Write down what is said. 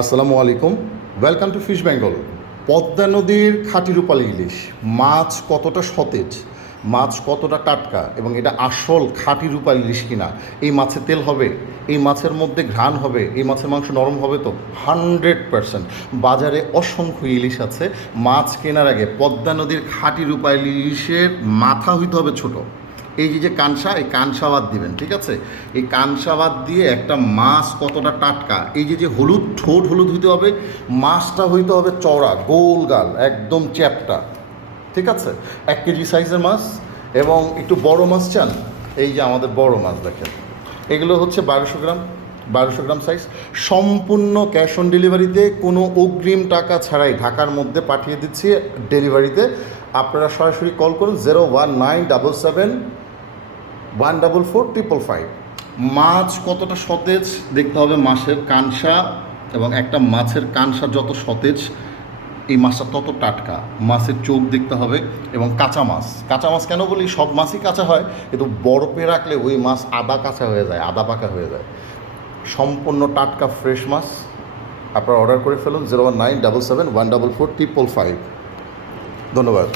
আসসালামু আলাইকুম, welcome to fish Bengal. Padma নদীর খাঁটি রূপালী ইলিশ মাছ কতটা সতেজ, মাছ কতটা টাটকা এবং এটা আসল খাঁটি রূপালী ইলিশ কিনা, এই মাছের তেল হবে, এই মাছের মধ্যে ঘ্রাণ হবে, এই মাছের মাংস নরম হবে তো 100%। বাজারে অসংখ্য ইলিশ আছে, মাছ কেনার আগে পদ্মা নদীর খাঁটি রূপালী ইলিশের মাথা হইতে হবে ছোট। এই যে কানসা, এই কানসাবাদ দিবেন, ঠিক আছে? এই কানসাবাদ দিয়ে একটা মাছ কতটা টাটকা, এই যে হলুদ ঠোঁট হলুদ হইতে হবে, মাছটা হইতে হবে চওড়া গোল গাল একদম চ্যাপটা, ঠিক আছে? 1 কেজি সাইজের মাছ এবং একটু বড় মাছ চান, এই যে আমাদের বড় মাছ দেখেন, এগুলো হচ্ছে 1200 গ্রাম সাইজ। সম্পূর্ণ ক্যাশ অন ডেলিভারিতে, কোনো অগ্রিম টাকা ছাড়াই ঢাকার মধ্যে পাঠিয়ে দিচ্ছি ডেলিভারিতে। আপনারা সরাসরি কল করুন 01977144555। মাছ কতটা সতেজ দেখতে হবে, মাছের কানসা, এবং একটা মাছের কানসা যত সতেজ এই মাছটা তত টাটকা। মাছের চোখ দেখতে হবে এবং কাঁচা মাছ। কাঁচা মাছ কেন বলি, সব মাছই কাঁচা হয়, কিন্তু বরফে রাখলে ওই মাছ আদা কাঁচা হয়ে যায়, আদা পাকা হয়ে যায়। সম্পূর্ণ টাটকা ফ্রেশ মাছ আপনারা অর্ডার করে ফেলুন 01977144555। ধন্যবাদ।